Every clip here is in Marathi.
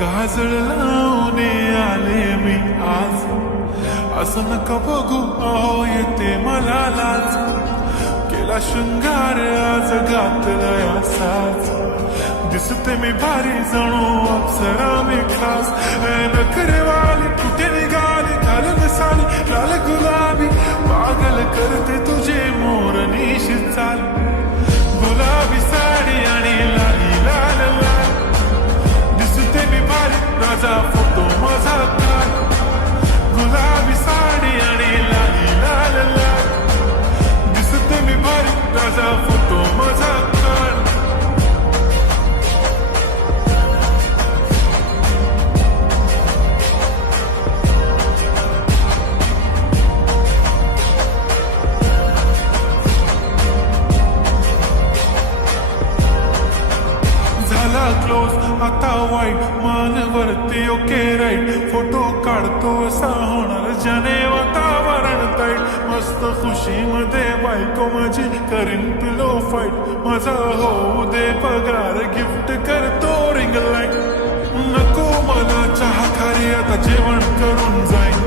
काजळ लावून आले मी आज, असं नका बघू अहो येते मला लाज. केला शृंगार आज घातलाय असाच, दिसते मी भारी जणू अप्सरा मी खास. नखरेवाली कुठे निघाली घालून साली लाल गुलाबी, पागल करते तुझे मोरनीश चाल. गुलाबी साडी आणि लाली लाल लाल, दिसते मी भारी राजा फोटो माझा काढ. गुलाबी साडी आणि लाली लाल लाल, दिसते मी भारी राजा फोटो माझा काढ. क्लोज आता वाईट मानवरती ओके राईट, फोटो काढतो असा होणार जने वातावरण ताईट. मस्त खुशीमध्ये बायको माझी करीन पिलो फाईट, माझा होऊ दे पगार गिफ्ट करतो रिंग लाईट. नको मला चहा खारी आता जेवण करून जाईन,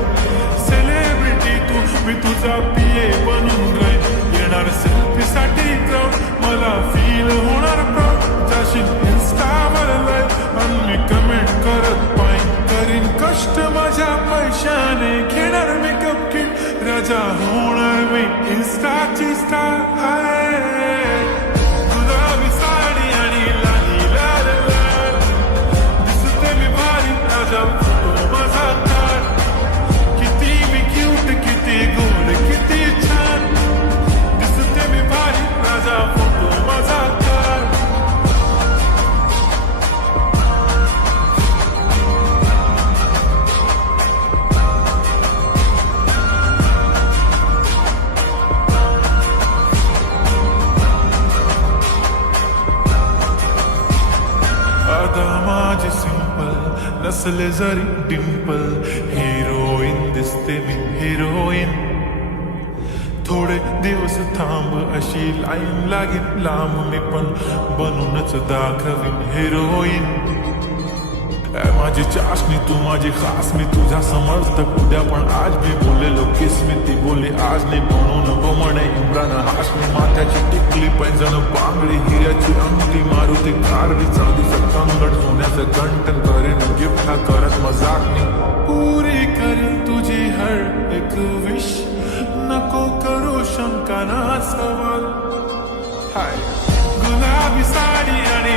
सेलिब्रिटी तू मी तुझा पिये बनून राहीन. येणार सेल्फी साठी क्राऊड मला फील होणार प्राऊड, जाशील इंस्टावर लाईव्ह आणि मी कमेंट करत पाईन. करीन कष्ट माझ्या पैशाने घेणार मेकअप किट, राजा होणार मी इंस्टाची स्टार. गुलाबी साडी आणि लाली लाल लाल, दिसते मी भारी राजा फोटो माझा काढ. किती मी क्यूट किती गोड किती छान, दिसते मी भारी राजा फोटो माझा काढ. आता माझी सिंपल नसले जरी डिंपल, हिरोईन दिसते मी हिरोईन. थोडे दिवस थांब अशी लाईन लागेल लांब, मी पण बनूनच दाखवीन हिरोईन. माझी चाशनी तू माझी खास, मी तुझ्या समर्थक उद्या पण आज मी बोललेलो किस मी ती बोलली आज नाही. म्हणून नको म्हणे इम्रान हाशमी, माथ्याची टिकली पैंजण बांगडी हिऱ्याची अंगठी, मारुती कारवी चांदीचं कंगड सोन्याचं गंटन करीन गिफ्ट हा करत मजाक मी. पुरी करीन तुझी हर एक विश, नको करू शंका ना सवाल. हाय गुलाबी साडी आणि